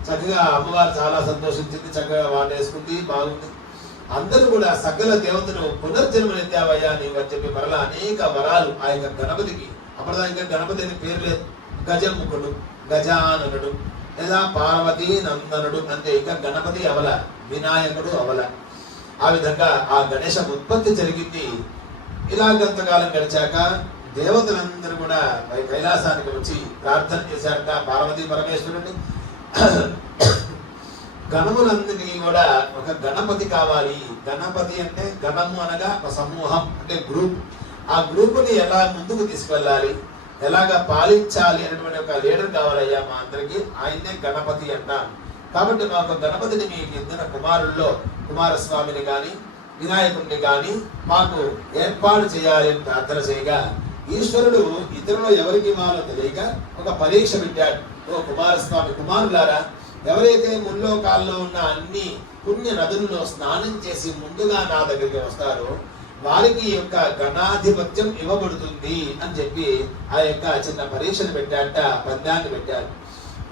చక్కగా అమ్మవారు చాలా సంతోషించింది, చక్కగా వాడేసుకుంది, బాగుంది. అందరూ కూడా సకల దేవతను పునర్జన్మనిత్యావయ్యా నీవు అని చెప్పి మరలా అనేక వరాలు ఆ యొక్క గణపతికి. అప్పటిదాకా గణపతి అని పేరు లేదు. గజముఖుడు, గజాననుడు లేదా పార్వతీ నందనుడు అంటే ఇంకా గణపతి అవల, వినాయకుడు అవల. ఆ విధంగా ఆ గణేశ ఉత్పత్తి జరిగింది. ఇలా కొంతకాలం గడిచాక దేవతలందరూ కూడా కైలాసానికి వచ్చి ప్రార్థన చేశారట పార్వతీ పరమేశ్వరుడిని. గణములందరికీ కూడా ఒక గణపతి కావాలి. గణపతి అంటే గణము అనగా ఒక సమూహం అంటే గ్రూప్. ఆ గ్రూపుని ఎలా ముందుకు తీసుకెళ్ళాలి, ఎలాగా పాలించాలి అనేటువంటి ఒక లీడర్ కావాలయ్యా మా అందరికి, ఆయన్నే గణపతి అంటాం. కాబట్టి మాకు గణపతిని మీకు ఇద్దరు కుమారుల్లో కుమారస్వామిని కానీ వినాయకుడిని కానీ మాకు ఏర్పాటు చేయాలి అని ప్రార్థన చేయగా ఈశ్వరుడు ఇతరులో ఎవరికి ఇవ్వాలో తెలియక ఒక పరీక్ష పెట్టాడు. ఓ కుమారస్వామి కుమారులారా, ఎవరైతే ముల్లోకాల్లో ఉన్న అన్ని పుణ్య నదుల్లో స్నానం చేసి ముందుగా నా దగ్గరికి వస్తారో వారికి యొక్క గణాధిపత్యం ఇవ్వబడుతుంది అని చెప్పి ఆ యొక్క చిన్న పరీక్షను పెట్టాట, పందాన్ని పెట్టాడు.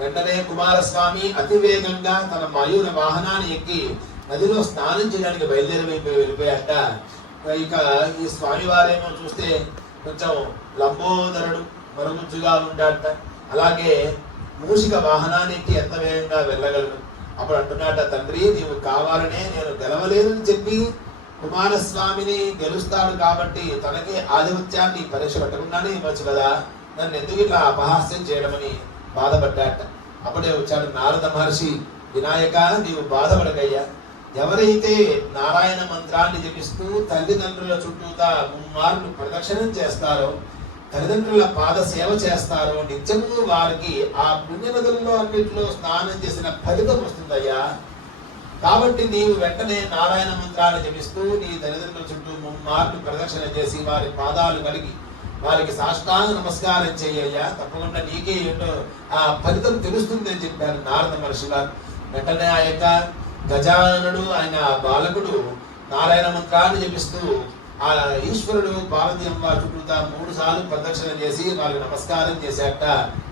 వెంటనే కుమారస్వామి అతివేగంగా తన మయూర వాహనాన్ని ఎక్కి నదిలో స్నానం చేయడానికి వెళ్ళిపోయాట. ఇక ఈ స్వామివారేమో చూస్తే కొంచెం లంబోదరుడు, మరుగుజ్జుగా ఉంటాడట. అలాగే మూషిక వాహనాన్ని ఎక్కి ఎంత వేగంగా వెళ్ళగలడు. అప్పుడు అంటున్నాట, తండ్రి నీవు కావాలనే నేను గెలవలేనని చెప్పి కుమారస్వామిని గెలుస్తాడు కాబట్టి తనకి ఆధిపత్యాన్ని పరీక్ష పెట్టకుండానే ఇవ్వచ్చు కదా, నన్ను ఎందుకు ఇట్లా అపహాస్యం చేయడమని బాధపడ్డాట. అప్పుడే వచ్చాడు నారద మహర్షి, వినాయక నీవు బాధపడకయ్యా, ఎవరైతే నారాయణ మంత్రాన్ని జపిస్తూ తల్లిదండ్రుల చుట్టూతా ముమ్మార్లు ప్రదక్షిణం చేస్తారో, తల్లిదండ్రుల పాద సేవ చేస్తారో నిత్యము వారికి ఆ పుణ్యనదులలో అన్నింటిలో స్నానం చేసిన ఫలితం వస్తుందయ్యా. కాబట్టి నీవు వెంటనే నారాయణ మంత్రాన్ని జపిస్తూ నీ తల్లిదండ్రుల చుట్టూ ముమ్మార్లు ప్రదక్షిణ చేసి వారి పాదాలు కలిగి వారికి సాష్టాంగ నమస్కారం చెయ్యయ్యా, తప్పకుండా నీకే ఏంటో ఆ ఫలితం తెలుస్తుంది అని చెప్పారు నారద మహర్షి గారు. వెంటనే ఆ యొక్క గజాననుడు ఆయన బాలకుడు నారాయణ మంత్రాన్ని జపిస్తూ ఆ ఈశ్వరుడు పార్వతీ అమ్మవారి చుట్టూతా 3 సార్లు ప్రదక్షిణ చేసి వాళ్ళకి నమస్కారం చేశాక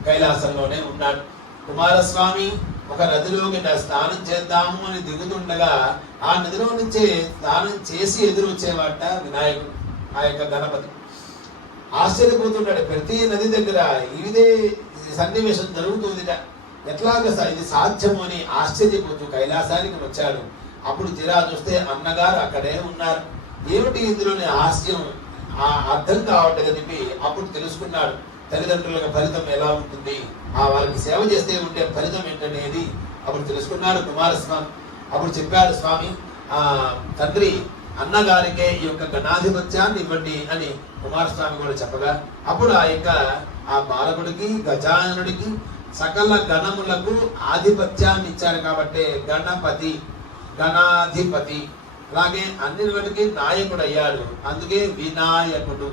కైలాసంలోనే ఉన్నాడు. కుమారస్వామి ఒక నదిలోకి స్నానం చేద్దాము అని దిగుతుండగా ఆ నదిలో నుంచే స్నానం చేసి ఎదురు వచ్చేవాట వినాయకుడు, ఆ యొక్క గణపతి. ఆశ్చర్యపోతున్నాడు. ప్రతి నది దగ్గర ఇదే సన్నివేశం జరుగుతుందిట, ఎట్లాగా ఇది సాధ్యము అని ఆశ్చర్యపోతూ కైలాసానికి వచ్చాడు. అప్పుడు తీరా చూస్తే అన్నగారు అక్కడే ఉన్నారు. ఏమిటి ఇందులోని హాస్యం అర్థం కావట్లేదు చెప్పి అప్పుడు తెలుసుకున్నాడు. తల్లిదండ్రులకు ఫలితం ఎలా ఉంటుంది, ఆ వాళ్ళకి సేవ చేస్తే ఉండే ఫలితం ఏంటనేది అప్పుడు తెలుసుకున్నాడు కుమారస్వామి. అప్పుడు చెప్పాడు స్వామి, తండ్రి అన్నగారికే ఈ యొక్క గణాధిపత్యాన్ని ఇవ్వండి అని కుమారస్వామి కూడా చెప్పగా, అప్పుడు ఆ బాలకుడికి గజాననుడికి సకల గణములకు ఆధిపత్యాన్ని ఇచ్చారు కాబట్టి గణపతి, గణాధిపతి. అలాగే అన్నిటికి నాయకుడు అయ్యాడు, అందుకే వినాయకుడు.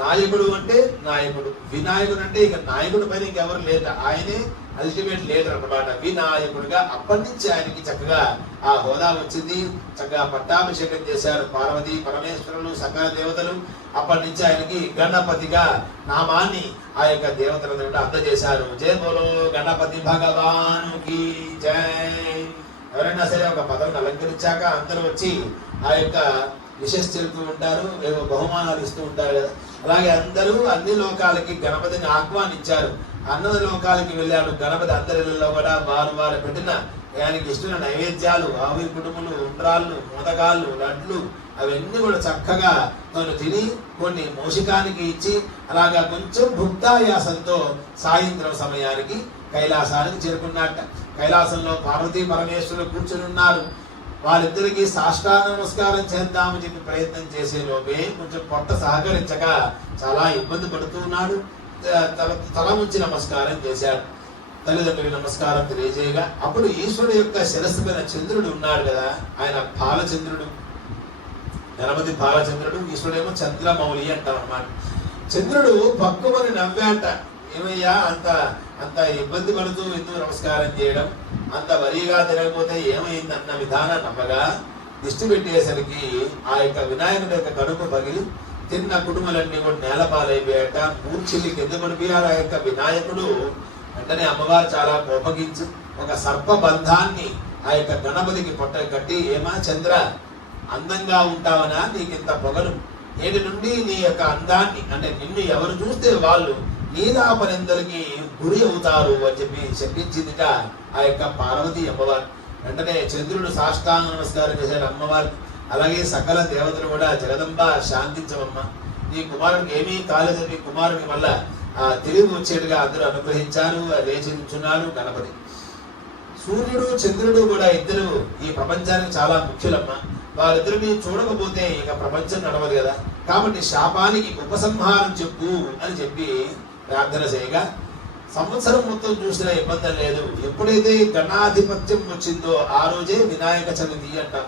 నాయకుడు అంటే నాయకుడు, వినాయకుడు అంటే ఇక నాయకుడి పైన ఇంకెవరు లేదు, ఆయనే అల్టిమేట్ లీడర్ అన్నమాట, వినాయకుడిగా. అప్పటి నుంచి ఆయనకి చక్కగా ఆ హోదా వచ్చింది. చక్కగా పట్టాభిషేకం చేశారు పార్వతీ పరమేశ్వరులు సకల దేవతలు. అప్పటి నుంచి ఆయనకి గణపతిగా నామాన్ని ఆ యొక్క దేవతలను కూడా అందజేశారు. జయ బోలో గణపతి భగవానుకి జై. ఎవరైనా సరే ఒక పదవిని అలంకరించాక అందరూ వచ్చి ఆ యొక్క విశేష చెబుతూ ఉంటారు, ఏవో బహుమానాలు ఇస్తూ ఉంటారు కదా. అలాగే అందరూ అన్ని లోకాలకి గణపతిని ఆహ్వానించారు. అన్నది లోకాలకి వెళ్ళాడు గణపతి. అందరిలో కూడా వారు పెట్టిన ఆయనకి ఇష్టమైన నైవేద్యాలు, ఆవిరి కుటుంబలు, ఉండ్రాళ్ళు, మోదకాళ్ళు, లడ్లు అవన్నీ కూడా చక్కగా తను తిని కొన్ని మోషికానికి ఇచ్చి అలాగా కొంచెం భుక్తాయాసంతో సాయంత్రం సమయానికి కైలాసానికి చేరుకున్నట్ట. కైలాసంలో పార్వతీ పరమేశ్వరులు కూర్చుని ఉన్నారు. వారిద్దరికి సాష్టాంగ నమస్కారం చేద్దామని చెప్పి ప్రయత్నం చేసే లోపే కొంచెం పొట్ట సహకరించక చాలా ఇబ్బంది పడుతూ ఉన్నాడు. తల ముంచి నమస్కారం చేశాడు. తల్లిదండ్రులకు నమస్కారం తెలియజేయగా అప్పుడు ఈశ్వరుడు యొక్క శిరస్సు పైన చంద్రుడు ఉన్నాడు కదా, ఆయన బాలచంద్రుడు, గణపతి బాలచంద్రుడు, ఈశ్వరుడేమో చంద్రమౌళి అంటాం అన్నమాట. చంద్రుడు పక్కుమని నవ్వాట. ఏమయ్యా అంత ఇబ్బంది పడుతూ ఎందుకు నమస్కారం చేయడం, అంత వరిగా తిరగకపోతే ఏమైంది అన్న విధానం నమ్మగా దిష్టి పెట్టేసరికి ఆ యొక్క వినాయకుడి యొక్క కడుపు పగిలి తిన్న కుటుంబాలన్నీ కూడా నేలపాలైపోయాట. మూర్ఛిల్లి కింద పడిపోయారు ఆ యొక్క వినాయకుడు. వెంటనే అమ్మవారు చాలా కోపగించి ఒక సర్పబంధాన్ని ఆ యొక్క గణపతికి పొట్ట కట్టి, ఏమా చంద్ర అందంగా ఉంటావనా, నీకింత పొగలు, నేటి నుండి నీ యొక్క అందాన్ని అంటే నిన్ను ఎవరు చూస్తే వాళ్ళు నీలాపనిందరికి గురి అవుతారు అని చెప్పి చెప్పించిందిట ఆ యొక్క పార్వతీ అమ్మవారు. వెంటనే చంద్రుడు సాష్టాంగ నమస్కారం చేశాడు అమ్మవారికి. అలాగే సకల దేవతలు కూడా జగదంబ శాంతించవమ్మ, నీ కుమారునికి ఏమీ కాలేదు, నీ కుమారుని వల్ల తెలివి వచ్చేట్టుగా అందరూ అనుగ్రహించారు. లేచి నిల్చున్నారు గణపతి. సూర్యుడు చంద్రుడు కూడా ఇద్దరు ఈ ప్రపంచానికి చాలా ముఖ్యులమ్మ. వారిద్దరిని చూడకపోతే ఇక ప్రపంచం నడవదు కదా, కాబట్టి శాపానికి ఉపసంహారం చెప్పు అని చెప్పి ప్రార్థన చేయగా సంవత్సరం మొత్తం చూసినా ఇబ్బంది లేదు. ఎప్పుడైతే గణాధిపత్యం వచ్చిందో ఆ రోజే వినాయక చవితి అంటాం.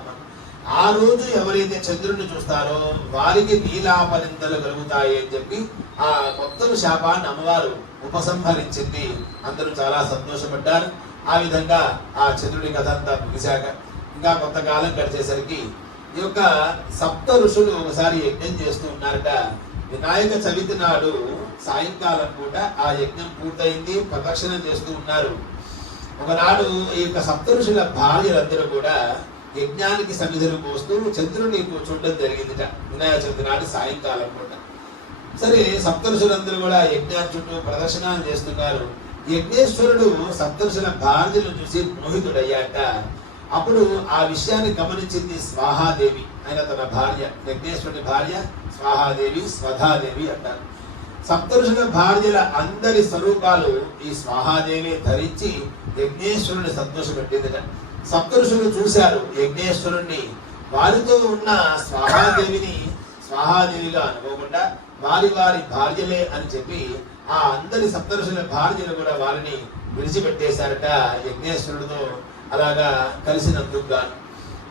ఆ రోజు ఎవరైతే చంద్రుడిని చూస్తారో వారికి నీలాపనిందలు కలుగుతాయి అని చెప్పి ఆ మొత్తం శాపాన్ని అమ్మవారు ఉపసంహరించింది. అందరూ చాలా సంతోషపడ్డారు. ఆ విధంగా ఆ చంద్రుడి కథ అంతా ముగిశాక ఇంకా కొంతకాలం గడిచేసరికి ఈ యొక్క సప్త ఋషులు ఒకసారి యజ్ఞం చేస్తూ ఉన్నారట. వినాయక చవితి నాడు సాయంకాలం పూట ఆ యజ్ఞం పూర్తయింది, ప్రదక్షిణం చేస్తూ ఉన్నారు. ఒకనాడు ఈ యొక్క సప్త ఋషుల భార్యలందరూ కూడా యజ్ఞానికి సమిధులు పోస్తూ చంద్రుని చూడడం జరిగిందిట వినాయక చవితి నాడు సాయంకాలం పూట. సరే సప్తఋషులందరూ కూడా యజ్ఞాన్ని చుట్టూ ప్రదక్షిణాలు చేస్తున్నారు. యజ్ఞేశ్వరుడు సప్తఋషుల భార్యలను చూసి మోహితుడయ్యాట. అప్పుడు ఆ విషయాన్ని గమనించింది స్వాహాదేవి, ఆయన తన భార్య, యజ్ఞేశ్వరుడి భార్య స్వాహాదేవి, స్వధాదేవి అంటారు. సప్తఋషుల భార్యల అందరి స్వరూపాలు ఈ స్వాహాదేవి ధరించి యజ్ఞేశ్వరుని సంతోషపెట్టిందిట. సప్తఋషులు చూశారు యజ్ఞేశ్వరుణ్ణి. వారితో ఉన్న స్వాహాదేవిని స్వాహాదేవిగా అనుకోకుండా వారి వారి భార్యలే అని చెప్పి ఆ అందరి సప్తఋషుల భార్యలు కూడా వారిని విడిచిపెట్టేశారట యజ్ఞేశ్వరుడితో అలాగా కలిసినందుకు గాను.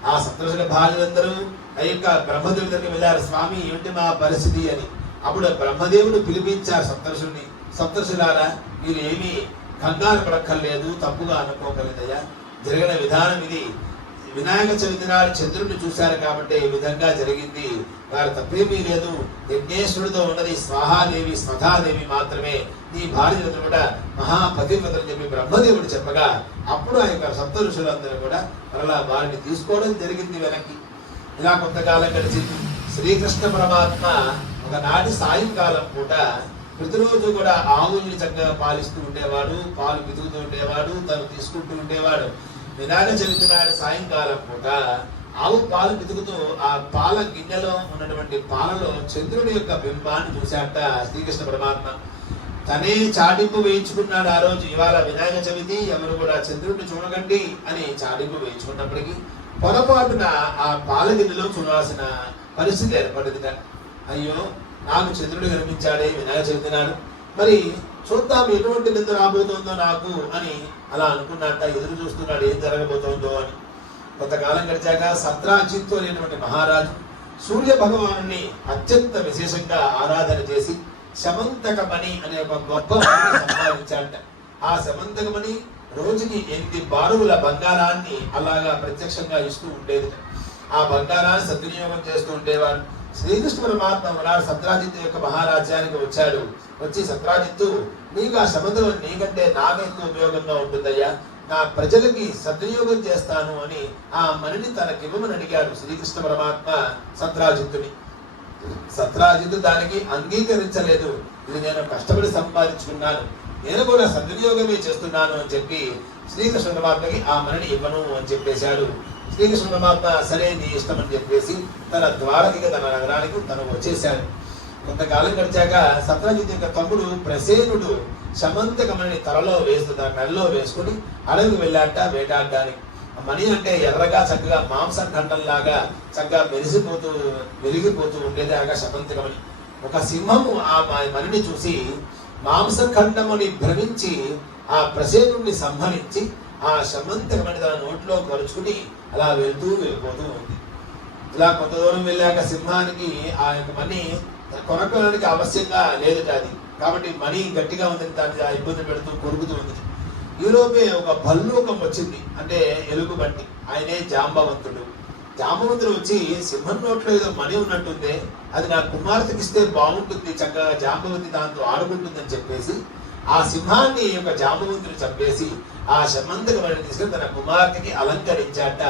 ఆ సప్తఋషుల భార్యలందరూ ఆ యొక్క బ్రహ్మదేవుడి దగ్గరికి వెళ్ళారు. స్వామి ఏమిటి మా పరిస్థితి అని. అప్పుడు బ్రహ్మదేవుడు పిలిపించారు సప్తఋషుల్ని. సప్తఋషులారా, మీరు ఏమీ కంగారు పడక్కర్లేదు, తప్పుగా అనుకోగలదయ్యా, జరిగిన విధానం ఇది. వినాయక చవితి నాడు చంద్రుడిని చూశారు కాబట్టి ఈ విధంగా జరిగింది. వారు తప్పేమీ లేదు. యజ్ఞేశ్వరుడితో ఉన్నది స్వాహాదేవి, స్వధాదేవి మాత్రమే. నీ భార్యలతో కూడా మహాపతివ్రతని చెప్పి బ్రహ్మదేవుడు చెప్పగా అప్పుడు ఆ యొక్క సప్త ఋషులందరూ కూడా మరలా వారిని తీసుకోవడం జరిగింది వెనక్కి. ఇలా కొంతకాలం గడిచింది. శ్రీకృష్ణ పరమాత్మ ఒకనాటి సాయంకాలం పూట ప్రతిరోజు కూడా ఆవుల్ని చక్కగా పాలిస్తూ ఉండేవాడు, పాలు పితుకుతూ ఉండేవాడు, తను తీసుకుంటూ ఉండేవాడు. వినాయక చవితి నాడు సాయంకాలం పూట ఆవు పాలు పితుకుతూ ఆ పాల గిన్నెలో ఉన్నటువంటి పాలలో చంద్రుడి యొక్క బింబాన్ని చూశాట శ్రీకృష్ణ పరమాత్మ. తనే చాటింపు వేయించుకున్నాడు ఆ రోజు. ఇవాళ వినాయక చవితి, ఎవరు కూడా చంద్రుడిని చూడకండి అని చాటింపు వేయించుకున్నప్పటికీ పొరపాటున ఆ పాలగిరిలో చూడాల్సిన పరిస్థితి ఏర్పడింది. అయ్యో, నాకు చంద్రుడు కనిపించాడే వినాయక చవితి నాడు, మరి చూద్దాం ఎటువంటి నింద రాబోతోందో నాకు అని అలా అనుకున్నట్ట. ఎదురు చూస్తున్నాడు ఏం జరగబోతోందో అని. కొంతకాలం గడిచాక సత్రాజిత్తు అనేటువంటి మహారాజు సూర్య భగవాను అత్యంత విశేషంగా ఆరాధన చేసి శమంతకమణి అనే ఒక గొప్ప సంపాదించాడట. ఆ శమంతకమణి రోజుకి 8 బారుల బంగారాన్ని అలాగా ప్రత్యక్షంగా ఇస్తూ ఉండేది. ఆ బంగారాన్ని సద్వినియోగం చేస్తూ ఉండేవాడు. శ్రీకృష్ణ పరమాత్మ ఒకనాడు సత్రాజిత్తు యొక్క మహారాజ్యానికి వచ్చాడు. వచ్చి, సత్రాజిత్తు, నీకు ఆ శమంతకం నీకంటే నాకెంతో ఉపయోగంగా ఉంటుందయ్యా, నా ప్రజలకి సద్వినియోగం చేస్తాను అని ఆ మణిని తనకివ్వమని అడిగాడు శ్రీకృష్ణ పరమాత్మ సత్రాజిత్తుని. సత్రాజిత్తు దానికి అంగీకరించలేదు. ఇది నేను కష్టపడి సంపాదించుకున్నాను, నేను కూడా సద్వినియోగమే చేస్తున్నాను అని చెప్పి శ్రీకృష్ణ పరమాత్మకి ఆ మణిని ఇవ్వను అని చెప్పేశాడు. శ్రీకృష్ణ పరమాత్మ సరే నీ ఇష్టం అని చెప్పేసి తన ద్వారకి తన నగరానికి తను వచ్చేశాడు. కొంతకాలం గడిచాక సత్రాజిత్ యొక్క తమ్ముడు ప్రసేనుడు శమంతకమణిని తలలో దాని మెడలో వేసుకుని అడవికి వెళ్ళాట వేటాడడానికి. మణి అంటే ఎర్రగా చక్కగా మాంసం ఖండంలాగా చక్కగా వెలిగిపోతూ ఉండేది ఆగా శమంతకమణి. ఒక సింహము ఆ మణిని చూసి మాంసఖండముని భ్రమించి ఆ ప్రసేనుడిని సంహరించి ఆ శమంతకమణి తన నోట్లో కరుచుకుని అలా వెళ్ళిపోతూ ఉంది. ఇలా కొంత దూరం వెళ్ళాక సింహానికి ఆ యొక్క మణి కొనక్కడానికి ఆవశ్యంగా లేదుట అది. కాబట్టి మణి గట్టిగా ఉంది, దాన్ని ఇబ్బంది పెడుతూ కొరుకుతూ ఉంది. ఈలోపే ఒక భల్లూకం వచ్చింది, అంటే ఎలుగుబంటి. ఆయనే జాంబవంతుడు. జాంబవంతుడు వచ్చి సింహం నోట్లో ఏదో మణి ఉన్నట్టుంది, అది నా కుమార్తెకి ఇస్తే బాగుంటుంది, చక్కగా జాంబవతి దాంతో ఆడుకుంటుందని చెప్పేసి ఆ సింహాన్ని ఒక జాంబవంతుడు చంపేసి ఆ శమంతకమణిని తీసుకుని తన కుమార్తెకి అలంకరించాట.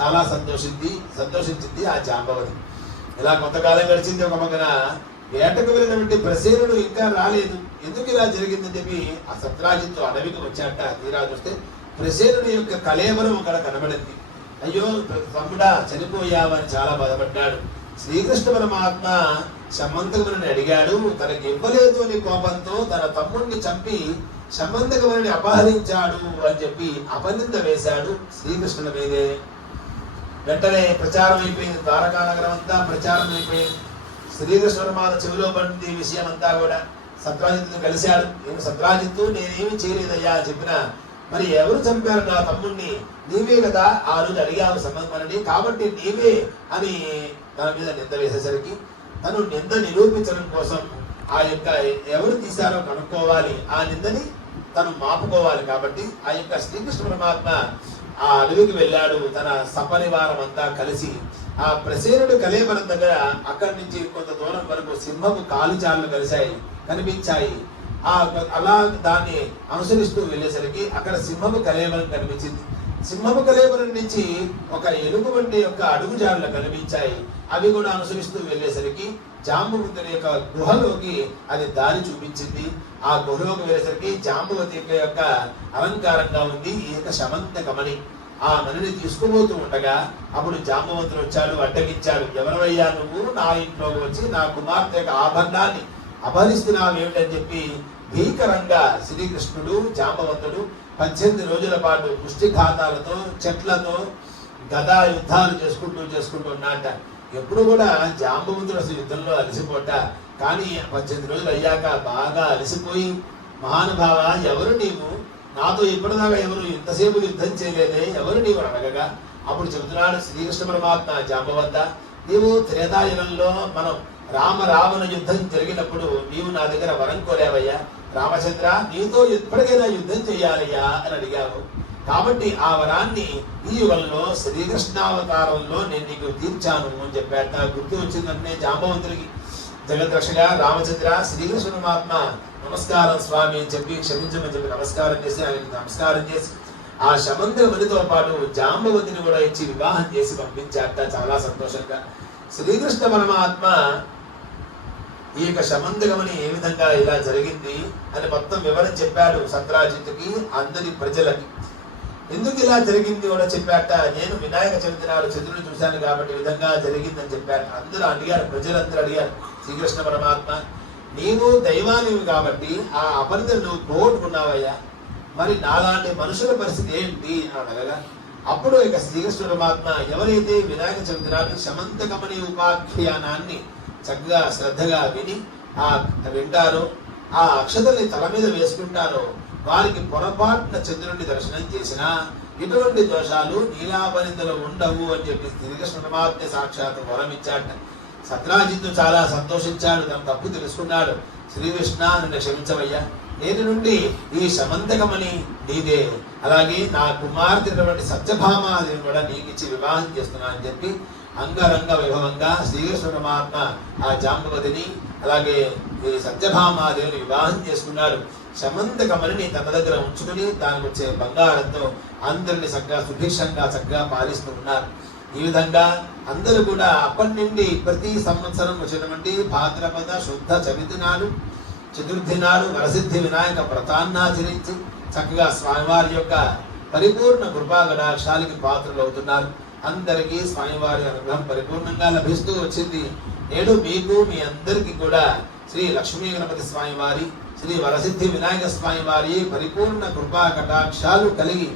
చాలా సంతోషించింది ఆ జాంబవతి. ఇలా కొంతకాలం గడిచింది. ఒక పక్కన వేటకు వెళ్ళినటువంటి ప్రసేనుడు ఇంకా రాలేదు. ఎందుకు ఇలా జరిగిందని చెప్పి ఆ సత్రాజిత్తు అడవికి వచ్చాట. తీరా చూస్తే ప్రసేనుడి యొక్క కళేబరం అక్కడ కనబడింది. అయ్యో తమ్ముడా, చనిపోయావని చాలా బాధపడ్డాడు. శ్రీకృష్ణ పరమాత్మ శమంతకమణిని అడిగాడు, తనకి ఇవ్వలేదు అని కోపంతో తన తమ్ముడిని చంపి శమంతకమణిని అపహరించాడు అని చెప్పి అపనింద వేశాడు శ్రీకృష్ణుల మీదే. వెంటనే ప్రచారం అయిపోయింది, ద్వారకా నగరం అంతా ప్రచారం అయిపోయింది. శ్రీకృష్ణ పరమాత్మ చెవిలో పడింది విషయం అంతా కూడా. సత్రాజిత్తుని కలిశాడు. సత్రాజిత్తు, నేనేమి చేయలేదయ్యా చెప్పినా, మరి ఎవరు చంపారు నా తమ్ముడిని? నీవే కదా ఆ రోజు అడిగావు సంబంధమని, కాబట్టి నీవే అని దాని మీద నింద వేసేసరికి తను నింద నిరూపించడం కోసం ఆ యొక్క ఎవరు తీశారో కనుక్కోవాలి, ఆ నిందని తను మాపుకోవాలి. కాబట్టి ఆ యొక్క శ్రీకృష్ణ పరమాత్మ ఆ అడవికి వెళ్ళాడు. తన సపరివారం అంతా కలిసి ఆ ప్రసేనుడు కలేబరం దగ్గర అక్కడి నుంచి కొంత దూరం వరకు సింహపు కాలుచార్లు కనిపించాయి. అలా దాన్ని అనుసరిస్తూ వెళ్ళేసరికి అక్కడ సింహపు కలేబరం కనిపించింది. సింహపు కలేబరం నుంచి ఒక ఎలుగుబంటి యొక్క అడుగుజాడలు కనిపించాయి. అవి కూడా అనుసరిస్తూ వెళ్ళేసరికి జాంబవంతుని యొక్క గుహలోకి అది దారి చూపించింది. ఆ గుహలోకి వెళ్ళేసరికి జాంబవతి యొక్క అలంకారంగా ఉంది ఈ యొక్క శమంతకమణి. ఆ మణిని తీసుకుపోతూ ఉండగా అప్పుడు జాంబవంతుడు వచ్చాడు, అడ్డగించాడు. ఎవరవయ్యా నువ్వు నా ఇంట్లోకి వచ్చి నా కుమార్తె యొక్క ఆభరణాన్ని అపహరిస్తున్నావు ఏమిటని చెప్పి భీకరంగా శ్రీకృష్ణుడు జాంబవంతుడు 18 రోజుల పాటు పుష్టిఘాతాలతో చెట్లతో గదా యుద్ధాలు చేసుకుంటూ ఉన్నట్ట. ఎప్పుడు కూడా జాంబవంతుడు అసలు యుద్ధంలో అలసిపోట, కానీ 18 రోజులు అయ్యాక బాగా అలసిపోయి, మహానుభావ ఎవరు నీవు, నాతో ఇప్పటిదాకా ఎవరు ఇంతసేపు యుద్ధం చేయలేదే, ఎవరు నీవు అడగగా అప్పుడు చెబుతున్నాడు శ్రీకృష్ణ పరమాత్మ జాంబవంత, నీవు త్రేతాయుగంలో మనం రావణ యుద్ధం జరిగినప్పుడు నీవు నా దగ్గర వరం కోరావయ్యా, రామచంద్ర నీతో ఎప్పటికైనా యుద్ధం చేయాలయ్యా అని అడిగావు. కాబట్టి ఆ వరాన్ని ఈ యుగంలో శ్రీకృష్ణావతారంలో నేను నీకు తీర్చాను అని చెప్పాట. గుర్తు వచ్చిందంటే జాంబవంతుడికి జగద్రక్షగా రామచంద్ర శ్రీకృష్ణ పరమాత్మ నమస్కారం స్వామి అని చెప్పి క్షమించమని చెప్పి నమస్కారం చేసి ఆయనకి నమస్కారం చేసి ఆ శమంతకమణితో పాటు జాంబవతిని కూడా ఇచ్చి వివాహం చేసి పంపించాట. చాలా సంతోషంగా శ్రీకృష్ణ పరమాత్మ ఈ యొక్క శమంతకమణి ఏ విధంగా ఇలా జరిగింది అని మొత్తం వివరం చెప్పాడు సత్రాజిత్తుకి, అందరి ప్రజలకి. ఎందుకు ఇలా జరిగింది కూడా చెప్పాట. నేను వినాయక చవితి నాడు చంద్రుని చూశాను కాబట్టి ఈ విధంగా జరిగిందని చెప్పారు. అందరూ అడిగారు, ప్రజలందరూ అడిగారు శ్రీకృష్ణ పరమాత్మ నీవు దైవానివి కాబట్టి ఆ అపనిందను నువ్వు పోగొట్టుకున్నావయ్యా, మరి నాలాంటి మనుషుల పరిస్థితి ఏంటి అని అడగగా, అప్పుడు ఇక శ్రీకృష్ణ పరమాత్మ ఎవరైతే వినాయక చవితి నాడు శమంతకమణి ఉపాఖ్యానాన్ని చక్కగా శ్రద్ధగా విని వింటారో, ఆ అక్షతల్ని తల మీద వేసుకుంటారో, వారికి పొరపాటున చంద్రుడిని దర్శనం చేసినా ఇటువంటి దోషాలు నీలాపనిందలో ఉండవు అని చెప్పి శ్రీకృష్ణ పరమాత్మ సాక్షాత్ వరం ఇచ్చాట. సత్రాజిత్తు చాలా సంతోషించాడు, తన తప్పు తెలుసుకున్నాడు. శ్రీకృష్ణ నన్ను క్షమించవయ్యా, నేటి నుండి ఈ శమంతకమని నీదే, అలాగే నా కుమార్తెటువంటి సత్యభామాదేవిని కూడా నీకు ఇచ్చి వివాహం చేస్తున్నా అని చెప్పి అంగరంగ వైభవంగా శ్రీకృష్ణ పరమాత్మ ఆ జాంబవతిని అలాగే ఈ సత్యభామాదేవిని వివాహం చేసుకున్నాడు. శమంతకమణిని తన దగ్గర ఉంచుకుని దానికి వచ్చే బంగారంతో అందరిని చక్కగా సుభిక్షంగా చక్కగా పాలిస్తూ ఉన్నారు. ఈ విధంగా అందరూ కూడా అప్పటి నుండి ప్రతి సంవత్సరం వచ్చినటువంటి భాద్రపద శుద్ధ చతుర్థి నాడు వరసిద్ధి వినాయక వ్రతాన్నాచరించి చక్కగా స్వామివారి యొక్క పరిపూర్ణ కృపా కటాక్షాలకి పాత్రలు అవుతున్నారు. అందరికీ స్వామివారి అనుగ్రహం పరిపూర్ణంగా లభిస్తూ వచ్చింది. నేడు మీకు మీ అందరికీ కూడా శ్రీ లక్ష్మీ గణపతి స్వామివారి, శ్రీ వరసిద్ధి వినాయక స్వామివారి పరిపూర్ణ కృపా కటాక్షాలు కలిగి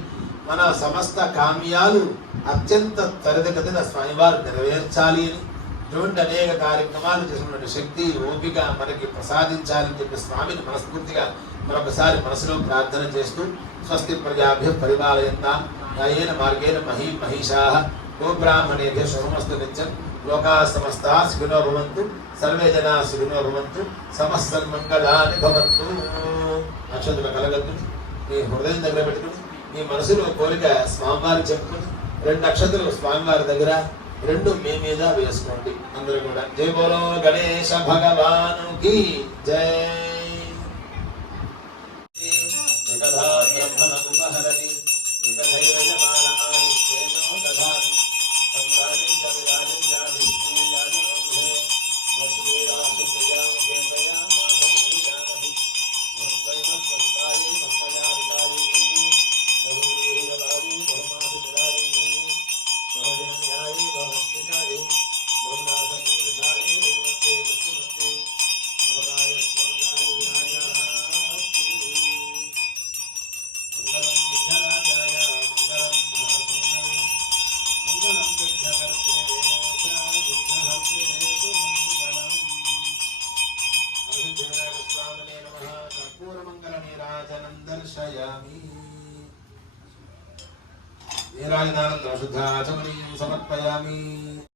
మన సమస్త కామ్యాలు అత్యంత త్వరితగతిన స్వామివారు నెరవేర్చాలి అని, ఇటువంటి అనేక కార్యక్రమాలు చేసినటువంటి శక్తి ఓపిక మనకి ప్రసాదించాలని చెప్పి స్వామిని మనస్ఫూర్తిగా మరొకసారి మనసులో ప్రార్థన చేస్తూ, స్వస్తి ప్రజాభ్య పరిపాలయంతాం న్యాయేన మార్గేణ మహీషాః గోబ్రాహ్మణేభ్య శుభమస్తు నిత్యం లోకాః సమస్తాః సుఖినో భవంతు సర్వే జనాః సుఖినో భవంతు సమస్తన్మంగళాని భవంతు. అక్షతుల కలగద్దుని మీ హృదయం దగ్గర పెట్టుకుని మీ మనసులో కోరిక స్వామివారి చెప్పుకుని 2 అక్షతలు స్వామివారి దగ్గర 2 మీ మీద వేసుకోండి. అందరూ కూడా జై బోలో గణేశ భగవానుకి జై. నీరాజనానంతరం శుద్ధాచమనీయం సమర్పయామి.